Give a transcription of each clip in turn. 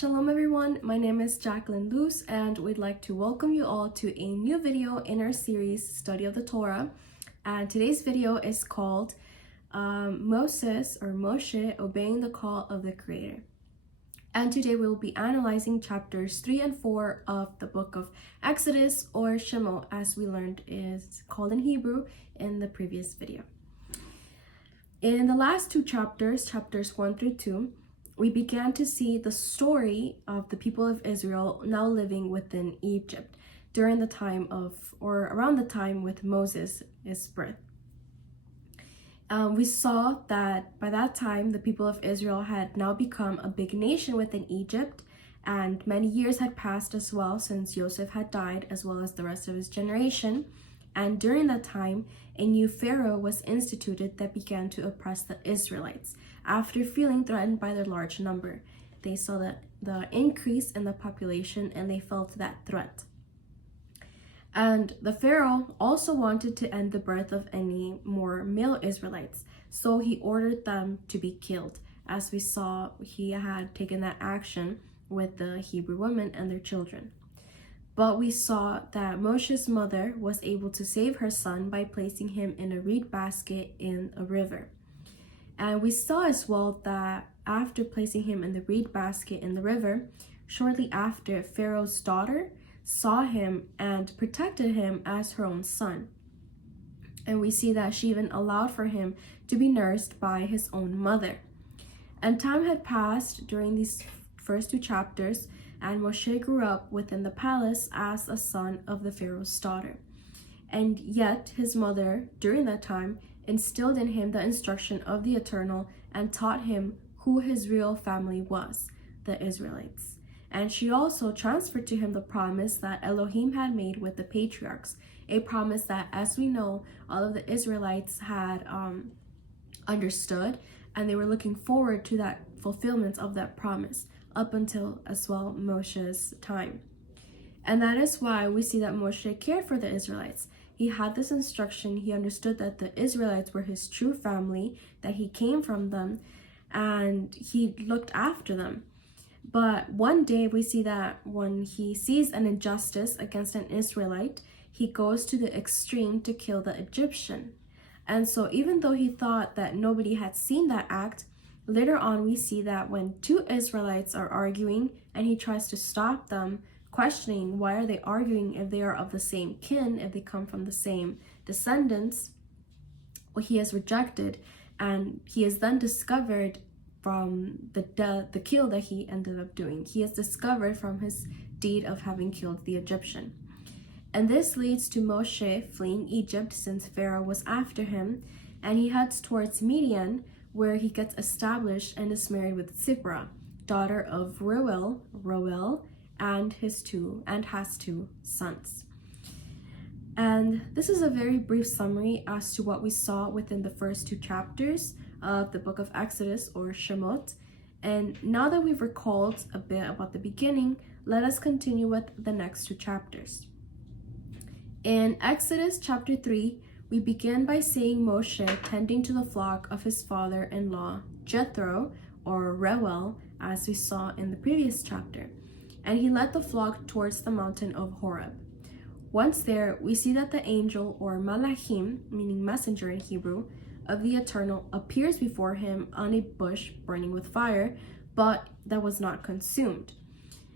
Shalom everyone, my name is Jacqueline Luce and we'd like to welcome you all to a new video in our series Study of the Torah. And today's video is called Moshe Obeying the Call of the Creator. And today we'll be analyzing chapters 3 and 4 of the book of Exodus, or Shemot as we learned is called in Hebrew in the previous video. In the last two chapters, chapters 1 through 2, we began to see the story of the people of Israel now living within Egypt during the time of, or around the time with Moses' birth. We saw that by that time, the people of Israel had now become a big nation within Egypt, and many years had passed as well since Joseph had died, as well as the rest of his generation. And during that time, a new pharaoh was instituted that began to oppress the Israelites. After feeling threatened by their large number, they saw that the increase in the population and they felt that threat. And the pharaoh also wanted to end the birth of any more male Israelites, so he ordered them to be killed. As we saw, he had taken that action with the Hebrew women and their children. But we saw that Moshe's mother was able to save her son by placing him in a reed basket in a river. And we saw as well that after placing him in the reed basket in the river, shortly after, Pharaoh's daughter saw him and protected him as her own son. And we see that she even allowed for him to be nursed by his own mother. And time had passed during these first two chapters, and Moshe grew up within the palace as a son of the Pharaoh's daughter. And yet his mother, during that time, instilled in him the instruction of the Eternal and taught him who his real family was, the Israelites. And she also transferred to him the promise that Elohim had made with the patriarchs, a promise that, as we know, all of the Israelites had understood, and they were looking forward to that fulfillment of that promise up until as well Moshe's time. And that is why we see that Moshe cared for the Israelites. He had this instruction. He understood that the Israelites were his true family, that he came from them, and he looked after them. But one day we see that when he sees an injustice against an Israelite, he goes to the extreme to kill the Egyptian. And so even though he thought that nobody had seen that act, later on we see that when two Israelites are arguing and he tries to stop them, questioning why are they arguing if they are of the same kin, if they come from the same descendants, well, he is rejected, and he is then discovered from the kill that he ended up doing. He is discovered from his deed of having killed the Egyptian. And this leads to Moshe fleeing Egypt since Pharaoh was after him, and he heads towards Midian, where he gets established and is married with Zipporah, daughter of Reuel, and has two sons. And this is a very brief summary as to what we saw within the first two chapters of the book of Exodus, or Shemot. And now that we've recalled a bit about the beginning, let us continue with the next two chapters. In Exodus chapter 3, we begin by seeing Moshe tending to the flock of his father-in-law, Jethro, or Reuel, as we saw in the previous chapter. And he led the flock towards the mountain of Horeb. Once there, we see that the angel, or Malachim, meaning messenger in Hebrew, of the Eternal appears before him on a bush burning with fire, but that was not consumed.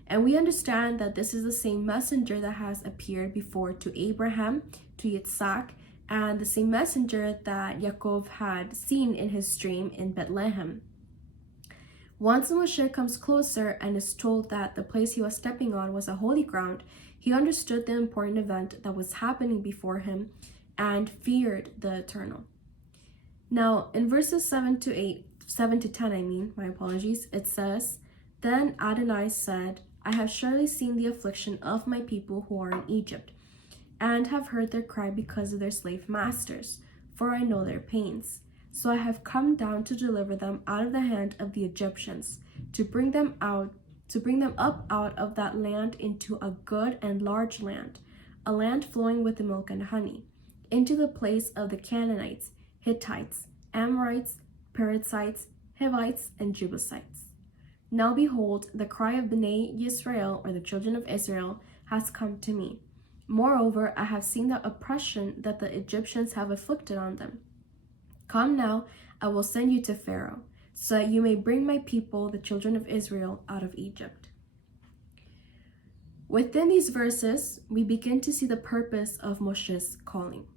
And we understand that this is the same messenger that has appeared before to Abraham, to Yitzhak, and the same messenger that Yaakov had seen in his dream in Bethlehem. Once Moshe comes closer and is told that the place he was stepping on was a holy ground, he understood the important event that was happening before him and feared the Eternal. Now, in verses 7 to 10, it says, "Then Adonai said, I have surely seen the affliction of my people who are in Egypt, and have heard their cry because of their slave masters, for I know their pains. So I have come down to deliver them out of the hand of the Egyptians, to bring them up out of that land into a good and large land, a land flowing with the milk and honey, into the place of the Canaanites, Hittites, Amorites, Perizzites, Hivites, and Jebusites. Now behold, the cry of Bnei Yisrael, or the children of Israel, has come to me. Moreover, I have seen the oppression that the Egyptians have inflicted on them. Come now, I will send you to Pharaoh, so that you may bring my people, the children of Israel, out of Egypt. Within these verses, we begin to see the purpose of Moshe's calling,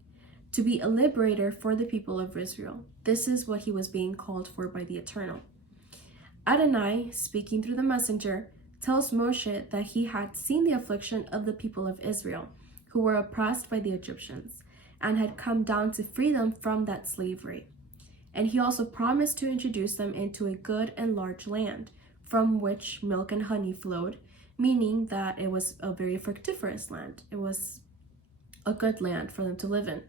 to be a liberator for the people of Israel. This is what he was being called for by the Eternal. Adonai, speaking through the messenger, tells Moshe that he had seen the affliction of the people of Israel, who were oppressed by the Egyptians, and had come down to free them from that slavery. And he also promised to introduce them into a good and large land, from which milk and honey flowed, meaning that it was a very fructiferous land. It was a good land for them to live in.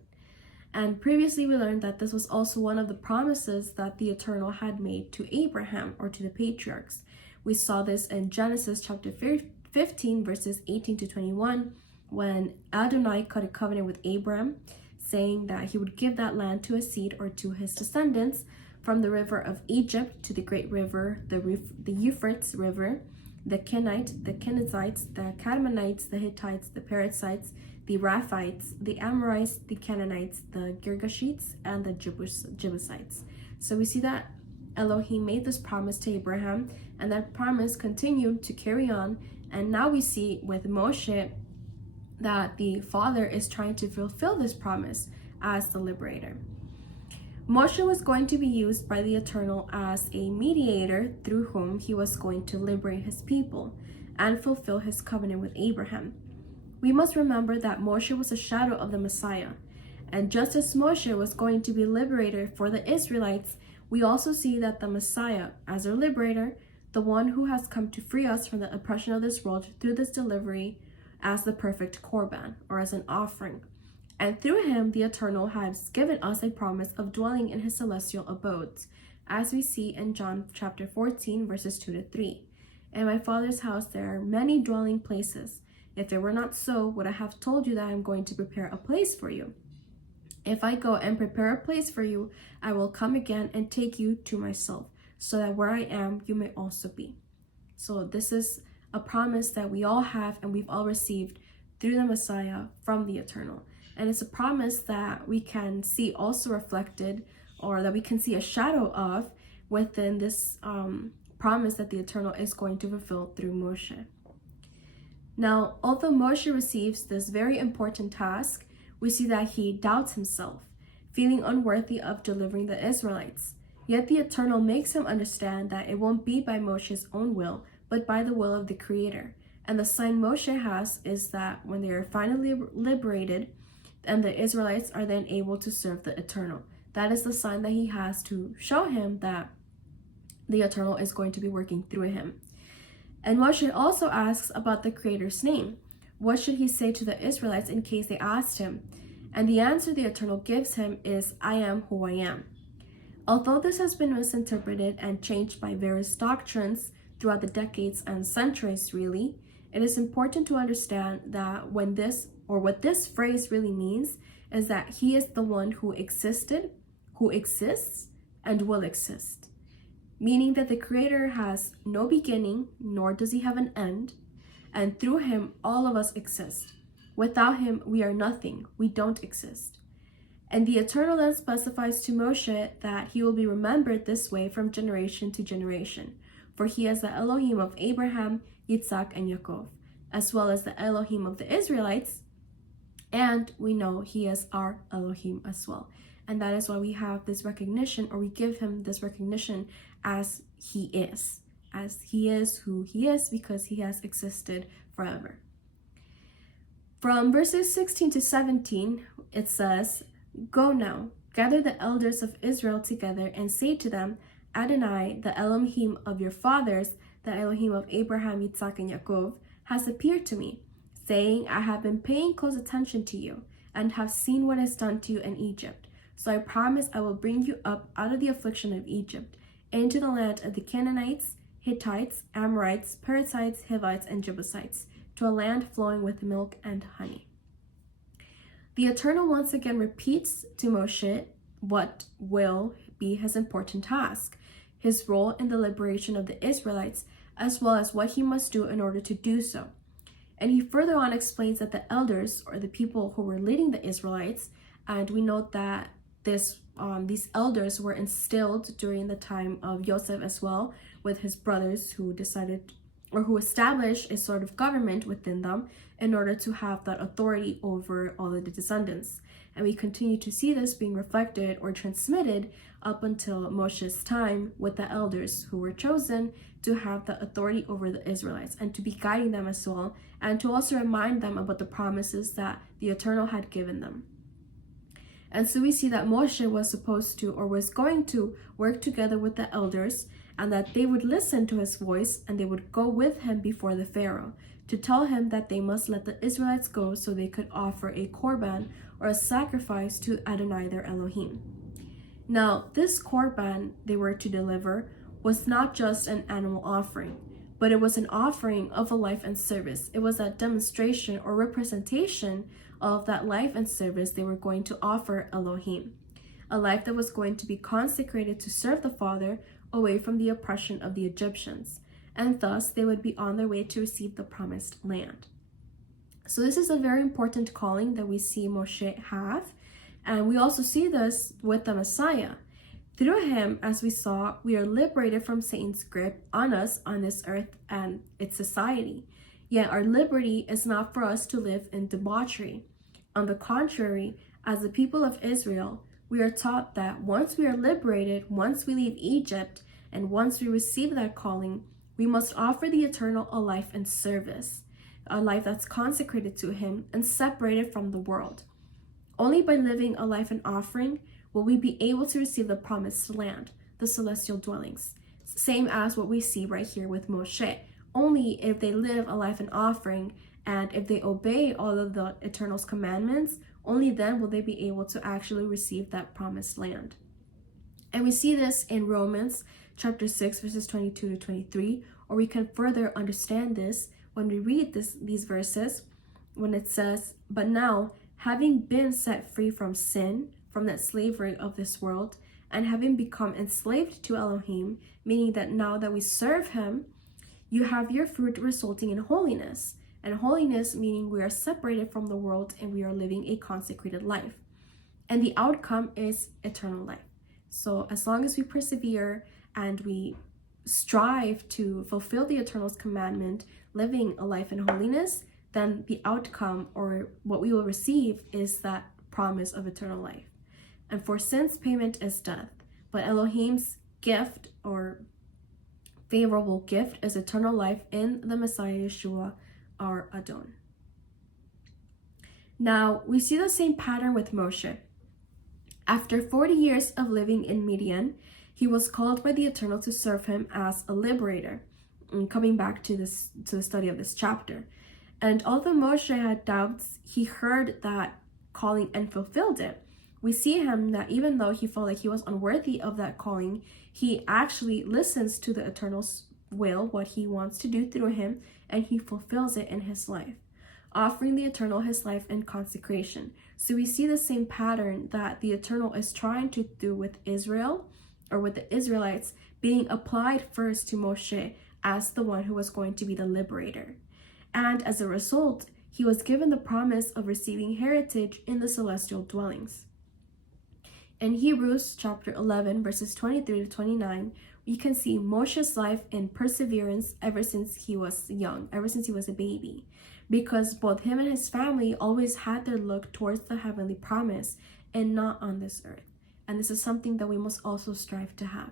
And previously we learned that this was also one of the promises that the Eternal had made to Abraham, or to the patriarchs. We saw this in Genesis chapter 15, verses 18 to 21, when Adonai cut a covenant with Abraham, saying that he would give that land to his seed, or to his descendants, from the river of Egypt to the great river, the Euphrates River, the Kenite, the Kenizzites, the Cadmonites, the Hittites, the Perizzites, the Raphites, the Amorites, the Canaanites, the Girgashites, and the Jebusites. So we see that Elohim made this promise to Abraham, and that promise continued to carry on. And now we see with Moshe that the Father is trying to fulfill this promise as the liberator. Moshe was going to be used by the Eternal as a mediator through whom he was going to liberate his people and fulfill his covenant with Abraham. We must remember that Moshe was a shadow of the Messiah. And just as Moshe was going to be liberator for the Israelites, we also see that the Messiah, as our liberator, the one who has come to free us from the oppression of this world through this delivery, as the perfect korban, or as an offering. And through him, the Eternal has given us a promise of dwelling in his celestial abodes, as we see in John chapter 14, verses 2 to 3. In my Father's house there are many dwelling places. If it were not so, would I have told you that I am going to prepare a place for you? If I go and prepare a place for you, I will come again and take you to myself, so that where I am, you may also be. So this is a promise that we all have and we've all received through the Messiah from the Eternal. And it's a promise that we can see also reflected, or that we can see a shadow of within this promise that the Eternal is going to fulfill through Moshe. Now, although Moshe receives this very important task, we see that he doubts himself, feeling unworthy of delivering the Israelites. Yet the Eternal makes him understand that it won't be by Moshe's own will, but by the will of the Creator. And the sign Moshe has is that when they are finally liberated, and the Israelites are then able to serve the Eternal. That is the sign that he has to show him that the Eternal is going to be working through him. And Moshe also asks about the Creator's name. What should he say to the Israelites in case they asked him? And the answer the Eternal gives him is, I am who I am. Although this has been misinterpreted and changed by various doctrines throughout the decades and centuries really, it is important to understand that what this phrase really means is that he is the one who existed, who exists, and will exist. Meaning that the Creator has no beginning, nor does he have an end, and through him all of us exist. Without him we are nothing, we don't exist. And the Eternal then specifies to Moshe that he will be remembered this way from generation to generation, for he is the Elohim of Abraham, Yitzhak, and Yaakov, as well as the Elohim of the Israelites, and we know he is our Elohim as well. And that is why we have this recognition, or we give him this recognition as he is who he is, because he has existed forever. From verses 16 to 17, it says, Go now, gather the elders of Israel together and say to them, Adonai, the Elohim of your fathers, the Elohim of Abraham, Yitzhak, and Yaakov, has appeared to me, saying, I have been paying close attention to you and have seen what is done to you in Egypt. So I promise I will bring you up out of the affliction of Egypt, into the land of the Canaanites, Hittites, Amorites, Perizzites, Hivites, and Jebusites, to a land flowing with milk and honey. The Eternal once again repeats to Moshe what will be his important task, his role in the liberation of the Israelites, as well as what he must do in order to do so. And he further on explains that the elders, or the people who were leading the Israelites, and we note that these elders were instilled during the time of Joseph as well, with his brothers who decided or who established a sort of government within them in order to have that authority over all of the descendants. And we continue to see this being reflected or transmitted up until Moshe's time with the elders who were chosen to have the authority over the Israelites and to be guiding them as well, and to also remind them about the promises that the Eternal had given them. And so we see that Moshe was supposed to, or was going to, work together with the elders, and that they would listen to his voice and they would go with him before the Pharaoh to tell him that they must let the Israelites go so they could offer a korban, or a sacrifice, to Adonai their Elohim. Now, this korban they were to deliver was not just an animal offering, but it was an offering of a life and service. It was a demonstration or representation of that life and service they were going to offer Elohim, a life that was going to be consecrated to serve the Father away from the oppression of the Egyptians, and thus they would be on their way to receive the promised land. So this is a very important calling that we see Moshe have, and we also see this with the Messiah. Through him, as we saw, we are liberated from Satan's grip on us on this earth and its society. Yet our liberty is not for us to live in debauchery. On the contrary, as the people of Israel, we are taught that once we are liberated, once we leave Egypt, and once we receive that calling, we must offer the Eternal a life and service, a life that's consecrated to him and separated from the world. Only by living a life and offering will we be able to receive the promised land, the celestial dwellings, same as what we see right here with Moshe. Only if they live a life and offering, and if they obey all of the Eternal's commandments, only then will they be able to actually receive that promised land. And we see this in Romans chapter 6, verses 22 to 23, or we can further understand this when we read these verses, when it says, "But now, having been set free from sin, from that slavery of this world, and having become enslaved to Elohim," meaning that now that we serve him, "you have your fruit resulting in holiness," and holiness meaning we are separated from the world and we are living a consecrated life. And the outcome is eternal life. So as long as we persevere and we strive to fulfill the Eternal's commandment, living a life in holiness, then the outcome, or what we will receive, is that promise of eternal life. And for sin's payment is death, but Elohim's gift, or favorable gift, is eternal life in the Messiah Yeshua, our Adon. Now, we see the same pattern with Moshe. After 40 years of living in Midian, he was called by the Eternal to serve him as a liberator. And coming back to the study of this chapter. And although Moshe had doubts, he heard that calling and fulfilled it. We see him that even though he felt like he was unworthy of that calling, he actually listens to the Eternal's will, what he wants to do through him, and he fulfills it in his life, offering the Eternal his life in consecration. So we see the same pattern that the Eternal is trying to do with Israel, or with the Israelites, being applied first to Moshe as the one who was going to be the liberator. And as a result, he was given the promise of receiving heritage in the celestial dwellings. In Hebrews chapter 11, verses 23 to 29, we can see Moshe's life in perseverance ever since he was young, ever since he was a baby, because both him and his family always had their look towards the heavenly promise and not on this earth. And this is something that we must also strive to have.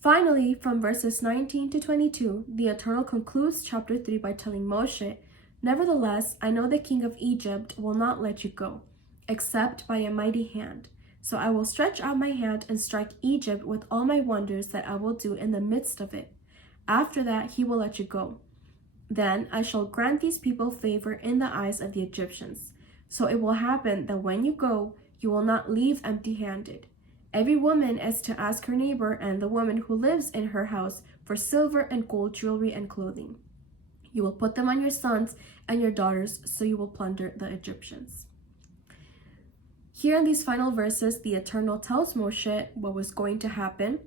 Finally, from verses 19 to 22, the Eternal concludes chapter 3 by telling Moshe, "Nevertheless, I know the king of Egypt will not let you go, except by a mighty hand. So I will stretch out my hand and strike Egypt with all my wonders that I will do in the midst of it. After that, he will let you go. Then I shall grant these people favor in the eyes of the Egyptians. So it will happen that when you go, you will not leave empty-handed. Every woman is to ask her neighbor and the woman who lives in her house for silver and gold jewelry and clothing. You will put them on your sons and your daughters, so you will plunder the Egyptians." Here in these final verses, the Eternal tells Moshe what was going to happen.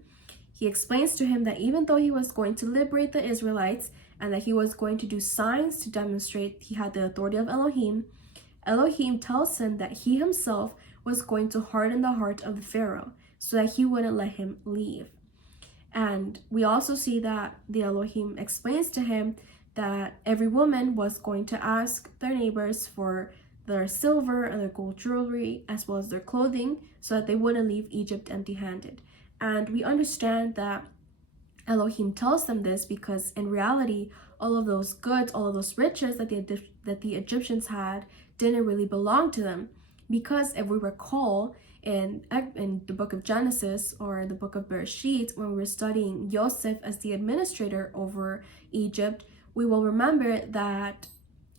He explains to him that even though he was going to liberate the Israelites and that he was going to do signs to demonstrate he had the authority of Elohim, Elohim tells him that he himself was going to harden the heart of the Pharaoh so that he wouldn't let him leave. And we also see that the Elohim explains to him that every woman was going to ask their neighbors for their silver and their gold jewelry as well as their clothing so that they wouldn't leave Egypt empty-handed. And we understand that Elohim tells them this because in reality, all of those goods, all of those riches that the Egyptians had didn't really belong to them. Because if we recall in the book of Genesis or the book of Bereshit, when we were studying Joseph as the administrator over Egypt, we will remember that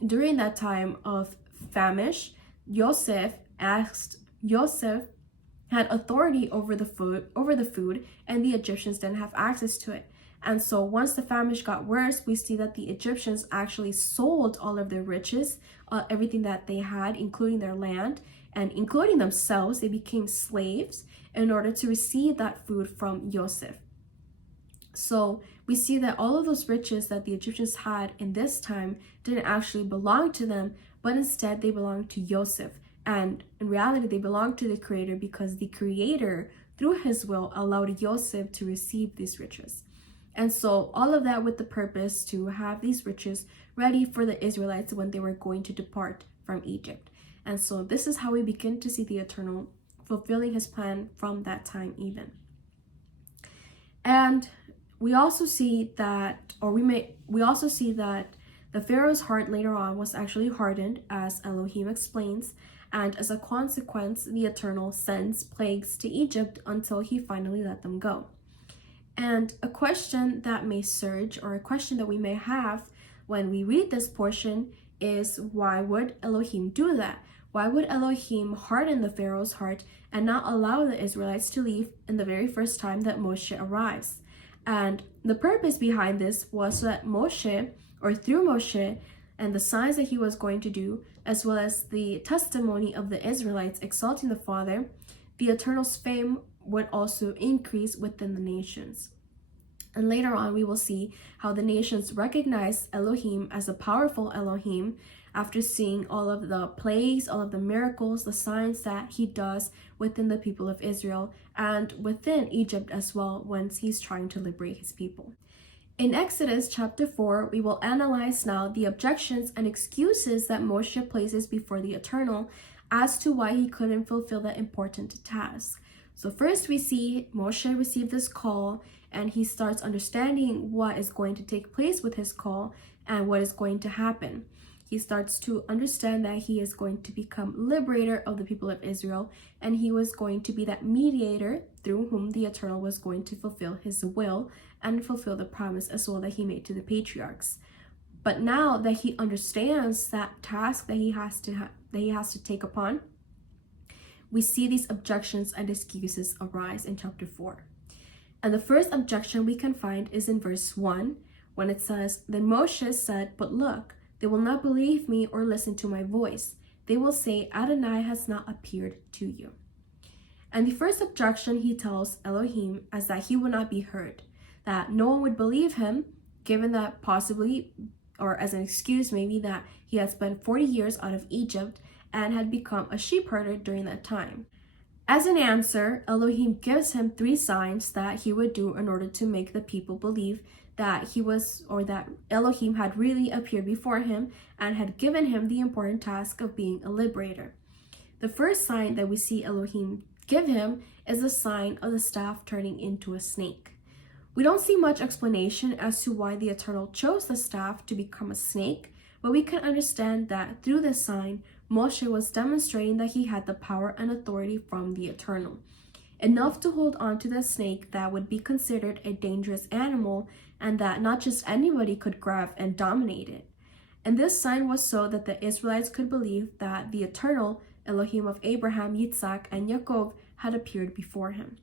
during that time of famish, Joseph had authority over the food, and the Egyptians didn't have access to it. And so once the famine got worse, we see that the Egyptians actually sold all of their riches, everything that they had, including their land, and including themselves. They became slaves in order to receive that food from Joseph. So we see that all of those riches that the Egyptians had in this time didn't actually belong to them, but instead they belonged to Joseph. And in reality, they belonged to the Creator because the Creator, through his will, allowed Joseph to receive these riches. And so all of that with the purpose to have these riches ready for the Israelites when they were going to depart from Egypt. And so this is how we begin to see the Eternal fulfilling his plan from that time even. And we also see that, the Pharaoh's heart later on was actually hardened, as Elohim explains, and as a consequence, the Eternal sends plagues to Egypt until he finally let them go. And a question that may surge, or a question that we may have when we read this portion, is why would Elohim do that? Why would Elohim harden the Pharaoh's heart and not allow the Israelites to leave in the very first time that Moshe arrives? And the purpose behind this was so that Moshe, or through Moshe, and the signs that he was going to do, as well as the testimony of the Israelites exalting the Father, the Eternal's fame would also increase within the nations. And later on, we will see how the nations recognize Elohim as a powerful Elohim after seeing all of the plagues, all of the miracles, the signs that he does within the people of Israel and within Egypt as well once he's trying to liberate his people. In Exodus chapter 4, we will analyze now the objections and excuses that Moshe places before the Eternal as to why he couldn't fulfill that important task. So first we see Moshe receive this call and he starts understanding what is going to take place with his call and what is going to happen. He starts to understand that he is going to become liberator of the people of Israel, and he was going to be that mediator through whom the Eternal was going to fulfill his will and fulfill the promise as well that he made to the patriarchs. But now that he understands that task that he has to take upon, we see these objections and excuses arise in chapter 4. And the first objection we can find is in verse 1, when it says, "Then Moshe said, 'But look, they will not believe me or listen to my voice. They will say, Adonai has not appeared to you.'" And the first objection he tells Elohim is that he would not be heard, that no one would believe him, given that possibly, or as an excuse maybe, that he had spent 40 years out of Egypt and had become a sheep herder during that time. As an answer, Elohim gives him 3 signs that he would do in order to make the people believe that that Elohim had really appeared before him and had given him the important task of being a liberator. The first sign that we see Elohim give him is the sign of the staff turning into a snake. We don't see much explanation as to why the Eternal chose the staff to become a snake, but we can understand that through this sign, Moshe was demonstrating that he had the power and authority from the Eternal, enough to hold on to the snake that would be considered a dangerous animal and that not just anybody could grab and dominate it. And this sign was so that the Israelites could believe that the Eternal, Elohim of Abraham, Yitzhak, and Yaakov, had appeared before him.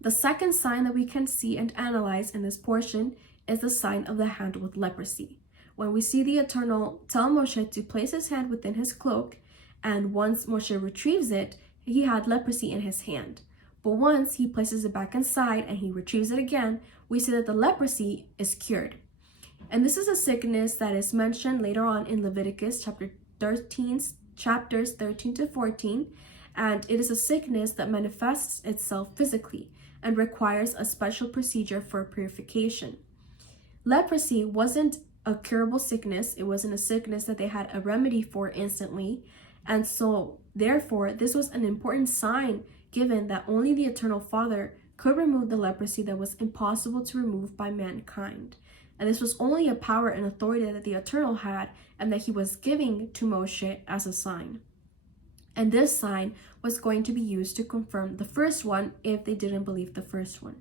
The second sign that we can see and analyze in this portion is the sign of the hand with leprosy. When we see the Eternal tell Moshe to place his hand within his cloak, and once Moshe retrieves it, he had leprosy in his hand. But once he places it back inside and he retrieves it again, we see that the leprosy is cured. And this is a sickness that is mentioned later on in Leviticus chapters 13 to 14, and it is a sickness that manifests itself physically and requires a special procedure for purification. Leprosy wasn't a curable sickness. It wasn't a sickness that they had a remedy for instantly. And so, therefore, this was an important sign given that only the Eternal Father could remove the leprosy that was impossible to remove by mankind. And this was only a power and authority that the Eternal had and that he was giving to Moshe as a sign. And this sign was going to be used to confirm the first one if they didn't believe the first one.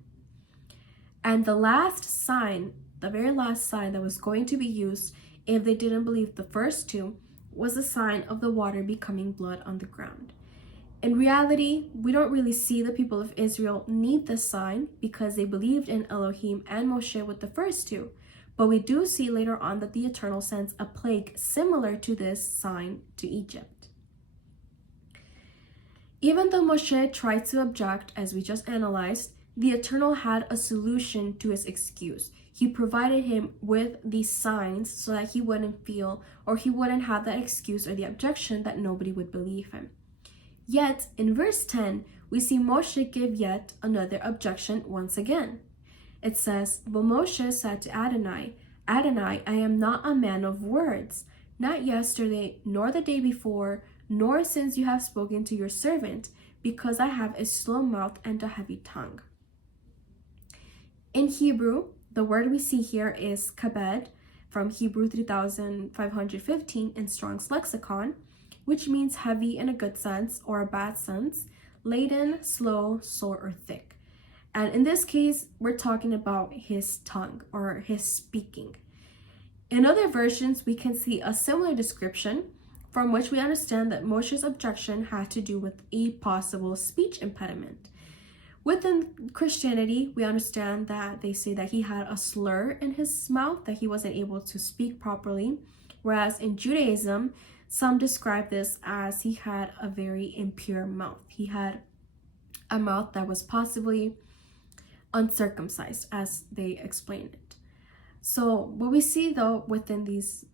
And the last sign, the very last sign that was going to be used if they didn't believe the first two, was the sign of the water becoming blood on the ground. In reality, we don't really see the people of Israel need this sign because they believed in Elohim and Moshe with the first two. But we do see later on that the Eternal sends a plague similar to this sign to Egypt. Even though Moshe tried to object, as we just analyzed, the Eternal had a solution to his excuse. He provided him with these signs so that he wouldn't feel or he wouldn't have that excuse or the objection that nobody would believe him. Yet, in verse 10, we see Moshe give yet another objection once again. It says, "But Moshe said to Adonai, Adonai, I am not a man of words, not yesterday, nor the day before, nor since you have spoken to your servant, because I have a slow mouth and a heavy tongue." In Hebrew, the word we see here is kabed, from Hebrew 3515 in Strong's Lexicon, which means heavy in a good sense or a bad sense, laden, slow, sore, or thick. And in this case, we're talking about his tongue or his speaking. In other versions, we can see a similar description from which we understand that Moshe's objection had to do with a possible speech impediment. Within Christianity, we understand that they say that he had a slur in his mouth, that he wasn't able to speak properly, whereas in Judaism, some describe this as he had a very impure mouth. He had a mouth that was possibly uncircumcised, as they explain it. So what we see though within these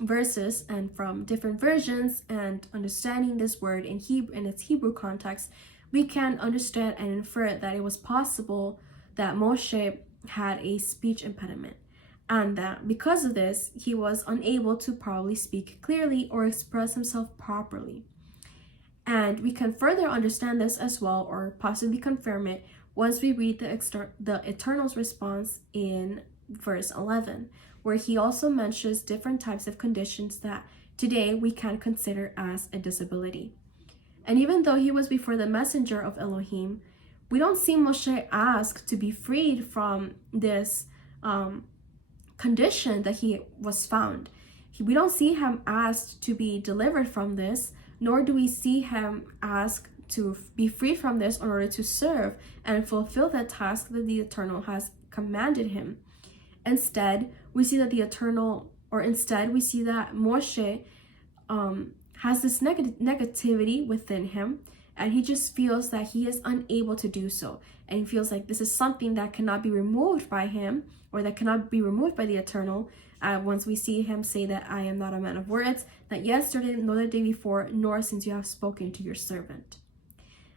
verses and from different versions and understanding this word in Hebrew in its Hebrew context, we can understand and infer that it was possible that Moshe had a speech impediment, and that because of this, he was unable to probably speak clearly or express himself properly. And we can further understand this as well, or possibly confirm it, once we read the Eternal's response in verse 11, where he also mentions different types of conditions that today we can consider as a disability. And even though he was before the messenger of Elohim, we don't see Moshe ask to be freed from this condition that he was found. We don't see him asked to be delivered from this, nor do we see him ask to be free from this in order to serve and fulfill that task that the Eternal has commanded him. Instead, we see that we see that Moshe has this negativity within him, and he just feels that he is unable to do so, and he feels like this is something that cannot be removed by him, or that cannot be removed by the Eternal. Once we see him say that I am not a man of words, not yesterday, nor the day before, nor since you have spoken to your servant.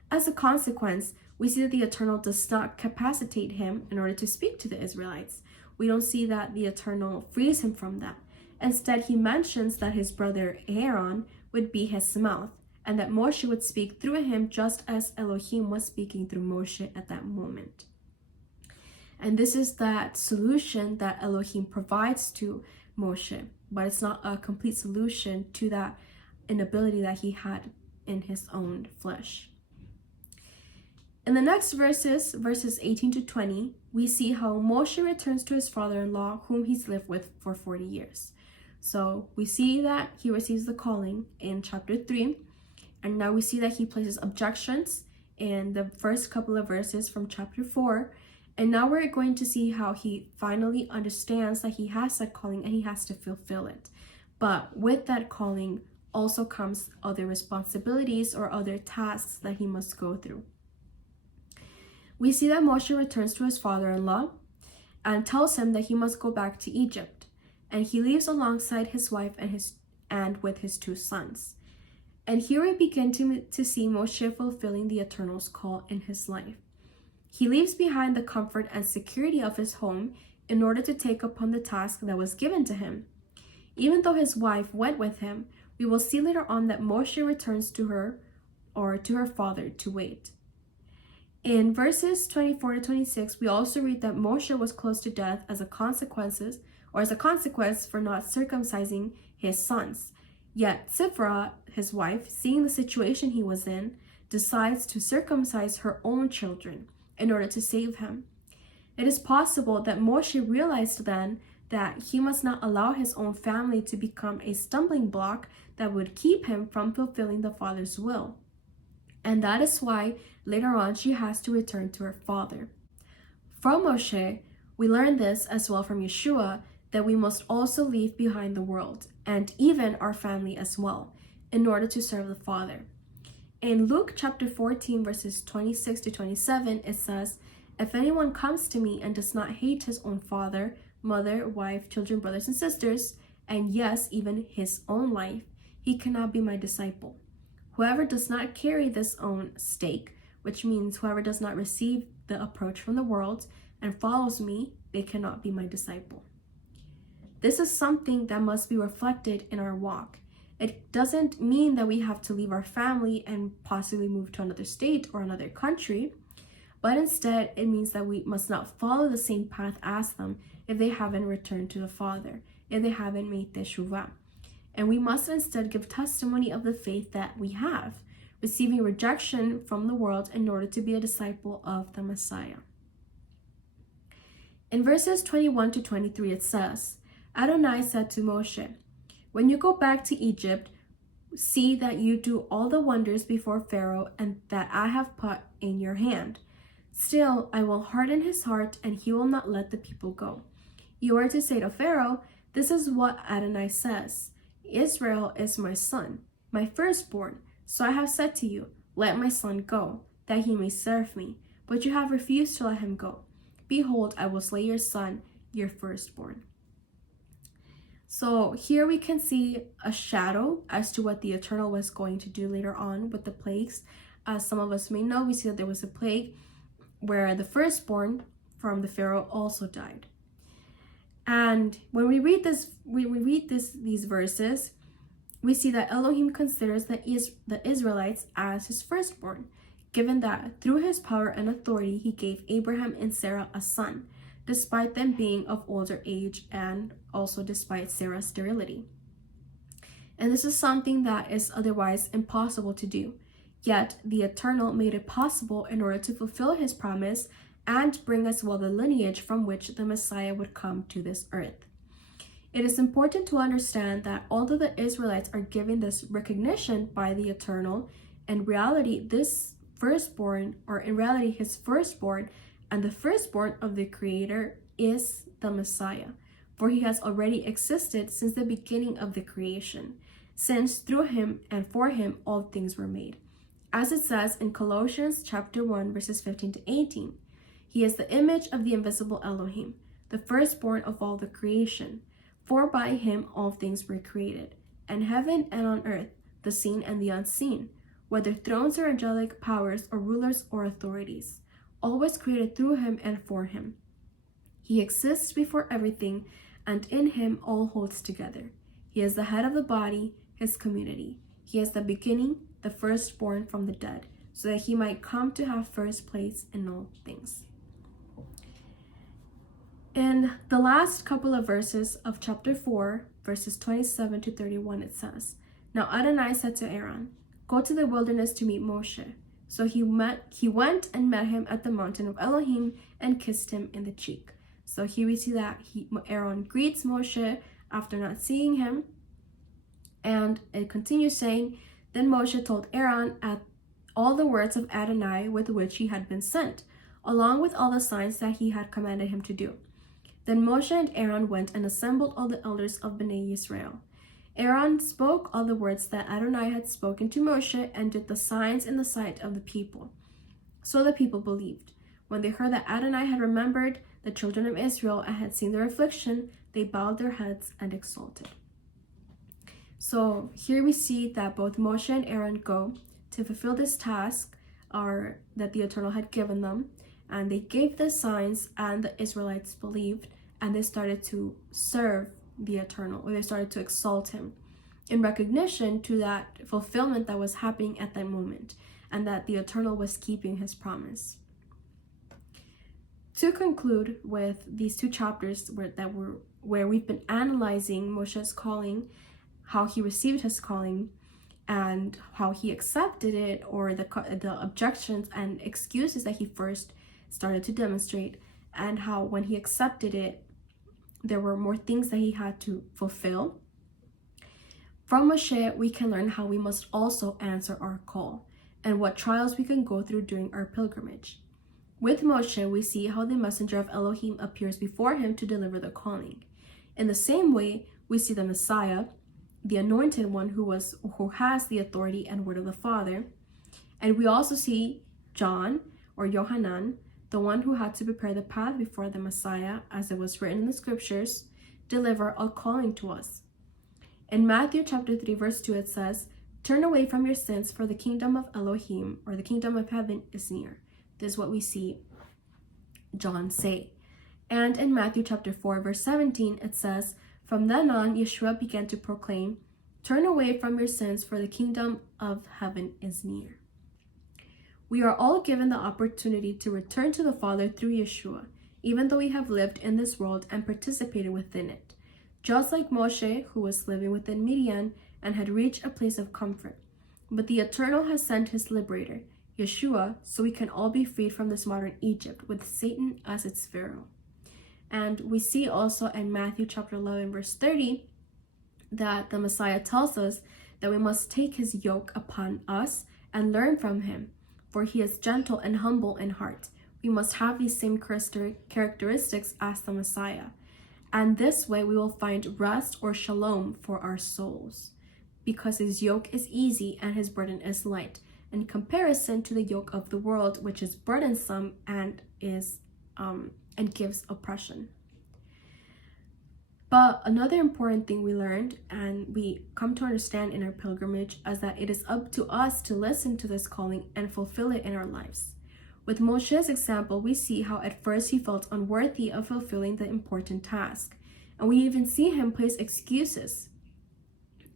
As a consequence, we see that the Eternal does not capacitate him in order to speak to the Israelites. We don't see that the Eternal frees him from that. Instead, he mentions that his brother Aaron would be his mouth, and that Moshe would speak through him just as Elohim was speaking through Moshe at that moment. And this is that solution that Elohim provides to Moshe, but it's not a complete solution to that inability that he had in his own flesh. In the next verses 18 to 20, we see how Moshe returns to his father-in-law, whom he's lived with for 40 years. So we see that he receives the calling in chapter 3, and now we see that he places objections in the first couple of verses from chapter 4, and now we're going to see how he finally understands that he has that calling and he has to fulfill it. But with that calling also comes other responsibilities or other tasks that he must go through. we see that Moshe returns to his father-in-law and tells him that he must go back to Egypt. And he leaves alongside his wife and with his 2 sons. And here we begin to see Moshe fulfilling the Eternal's call in his life. He leaves behind the comfort and security of his home in order to take upon the task that was given to him. Even though his wife went with him, we will see later on that Moshe returns to her or to her father to wait. In verses 24 to 26, we also read that Moshe was close to death as a consequence for not circumcising his sons. Yet Zipporah, his wife, seeing the situation he was in, decides to circumcise her own children in order to save him. It is possible that Moshe realized then that he must not allow his own family to become a stumbling block that would keep him from fulfilling the Father's will. And that is why later on she has to return to her father. From Moshe, we learn this as well from Yeshua, that we must also leave behind the world and even our family as well in order to serve the Father. In Luke chapter 14 verses 26 to 27, it says, "If anyone comes to me and does not hate his own father, mother, wife, children, brothers and sisters, and yes, even his own life, he cannot be my disciple. Whoever does not carry this own stake," which means whoever does not receive the approach from the world and follows me, they cannot be my disciple. This is something that must be reflected in our walk. It doesn't mean that we have to leave our family and possibly move to another state or another country, but instead it means that we must not follow the same path as them if they haven't returned to the Father, if they haven't made teshuvah. And we must instead give testimony of the faith that we have, receiving rejection from the world in order to be a disciple of the Messiah. In verses 21 to 23 it says, "Adonai said to Moshe, when you go back to Egypt, see that you do all the wonders before Pharaoh and that I have put in your hand. Still, I will harden his heart and he will not let the people go. You are to say to Pharaoh, this is what Adonai says. Israel is my son, my firstborn. So I have said to you, let my son go, that he may serve me. But you have refused to let him go. Behold, I will slay your son, your firstborn." So here we can see a shadow as to what the Eternal was going to do later on with the plagues. As some of us may know, we see that there was a plague where the firstborn from the Pharaoh also died. And when we read these verses, we see that Elohim considers the Israelites as his firstborn, given that through his power and authority he gave Abraham and Sarah a son, despite them being of older age and also despite Sarah's sterility. And this is something that is otherwise impossible to do. Yet the Eternal made it possible in order to fulfill his promise and bring as well the lineage from which the Messiah would come to this earth. It is important to understand that although the Israelites are given this recognition by the Eternal, in reality his firstborn and the firstborn of the Creator is the Messiah, for he has already existed since the beginning of the creation, since through him and for him all things were made. As it says in Colossians chapter 1 verses 15 to 18, "He is the image of the invisible Elohim, the firstborn of all the creation. For by him all things were created, in heaven and on earth, the seen and the unseen, whether thrones or angelic powers or rulers or authorities. All was created through him and for him. He exists before everything, and in him all holds together. He is the head of the body, his community. He is the beginning, the firstborn from the dead, so that he might come to have first place in all things." In the last couple of verses of chapter 4, verses 27 to 31, it says, "Now Adonai said to Aaron, go to the wilderness to meet Moshe. So he went and met him at the mountain of Elohim and kissed him in the cheek." So here we see that Aaron greets Moshe after not seeing him. And it continues saying, "Then Moshe told Aaron all the words of Adonai with which he had been sent, along with all the signs that he had commanded him to do. Then Moshe and Aaron went and assembled all the elders of Bnei Yisrael. Aaron spoke all the words that Adonai had spoken to Moshe and did the signs in the sight of the people. So the people believed. When they heard that Adonai had remembered the children of Israel and had seen their affliction, they bowed their heads and exulted. So here we see that both Moshe and Aaron go to fulfill this task that the Eternal had given them, and they gave the signs, and the Israelites believed, and they started to serve the Eternal, or they started to exalt him in recognition to that fulfillment that was happening at that moment, and that the Eternal was keeping his promise. To conclude with these two chapters where we've been analyzing Moshe's calling, how he received his calling, and how he accepted it, or the objections and excuses that he first started to demonstrate, and how when he accepted it, there were more things that he had to fulfill. From Moshe, we can learn how we must also answer our call, and what trials we can go through during our pilgrimage. With Moshe, we see how the messenger of Elohim appears before him to deliver the calling. In the same way, we see the Messiah, the anointed one who has the authority and word of the Father. And we also see John, or Yohanan, the one who had to prepare the path before the Messiah, as it was written in the scriptures, deliver a calling to us. In Matthew chapter 3, verse 2, it says, "Turn away from your sins, for the kingdom of Elohim, or the kingdom of heaven, is near." This is what we see John say. And in Matthew chapter 4, verse 17, it says, "From then on, Yeshua began to proclaim, 'Turn away from your sins, for the kingdom of heaven is near.'" We are all given the opportunity to return to the Father through Yeshua, even though we have lived in this world and participated within it. Just like Moshe, who was living within Midian and had reached a place of comfort. But the Eternal has sent his liberator, Yeshua, so we can all be freed from this modern Egypt with Satan as its Pharaoh. And we see also in Matthew chapter 11, verse 30, that the Messiah tells us that we must take his yoke upon us and learn from him, for he is gentle and humble in heart. We must have these same characteristics as the Messiah. And this way we will find rest or shalom for our souls, because his yoke is easy and his burden is light, in comparison to the yoke of the world, which is burdensome and gives oppression. But another important thing we learned and we come to understand in our pilgrimage is that it is up to us to listen to this calling and fulfill it in our lives. With Moshe's example, we see how at first he felt unworthy of fulfilling the important task, and we even see him place excuses.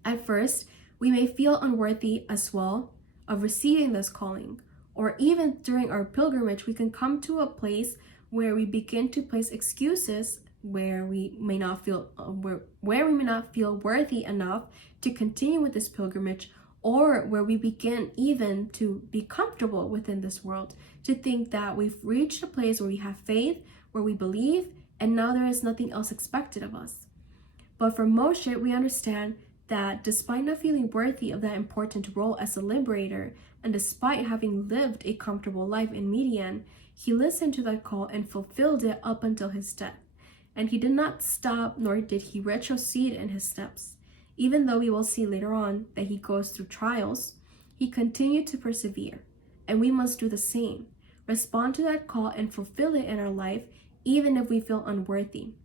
At first, we may feel unworthy as well of receiving this calling, or even during our pilgrimage, we can come to a place where we begin to place excuses where we may not feel worthy enough to continue with this pilgrimage, or where we begin even to be comfortable within this world, to think that we've reached a place where we have faith, where we believe, and now there is nothing else expected of us. But for Moshe, we understand that despite not feeling worthy of that important role as a liberator, and despite having lived a comfortable life in Midian, he listened to that call and fulfilled it up until his death. And he did not stop, nor did he retrocede in his steps. Even though we will see later on that he goes through trials, he continued to persevere. And we must do the same. Respond to that call and fulfill it in our life, even if we feel unworthy.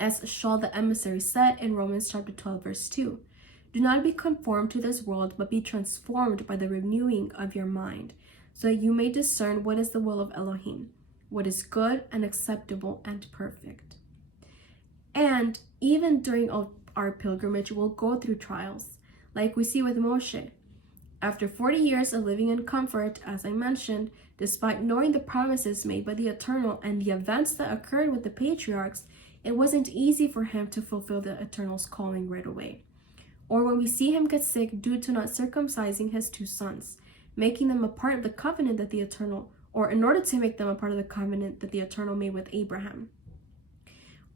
As Shaul the emissary said in Romans chapter 12, verse 2, "Do not be conformed to this world, but be transformed by the renewing of your mind, so that you may discern what is the will of Elohim, what is good and acceptable and perfect." And even during our pilgrimage, we'll go through trials, like we see with Moshe. After 40 years of living in comfort, as I mentioned, despite knowing the promises made by the Eternal and the events that occurred with the patriarchs, it wasn't easy for him to fulfill the Eternal's calling right away. Or when we see him get sick due to not circumcising his 2 sons, making them a part of the covenant that the Eternal, or in order to make them a part of the covenant that the Eternal made with Abraham.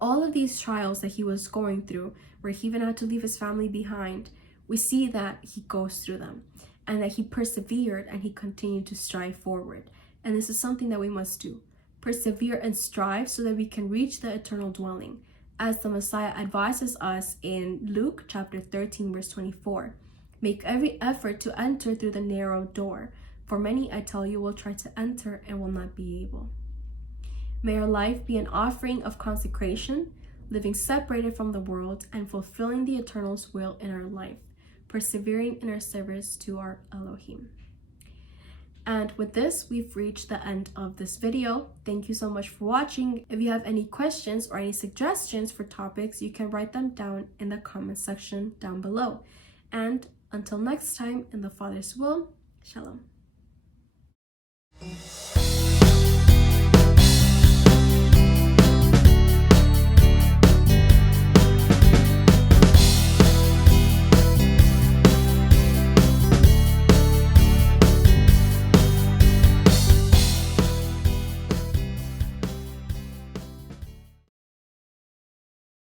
All of these trials that he was going through, where he even had to leave his family behind, we see that he goes through them, and that he persevered and he continued to strive forward. And this is something that we must do. Persevere and strive so that we can reach the eternal dwelling, as the Messiah advises us in Luke chapter 13, verse 24. "Make every effort to enter through the narrow door, for many, I tell you, will try to enter and will not be able." May our life be an offering of consecration, living separated from the world and fulfilling the Eternal's will in our life, persevering in our service to our Elohim. And with this, we've reached the end of this video. Thank you so much for watching. If you have any questions or any suggestions for topics, you can write them down in the comment section down below. And until next time, in the Father's will, Shalom.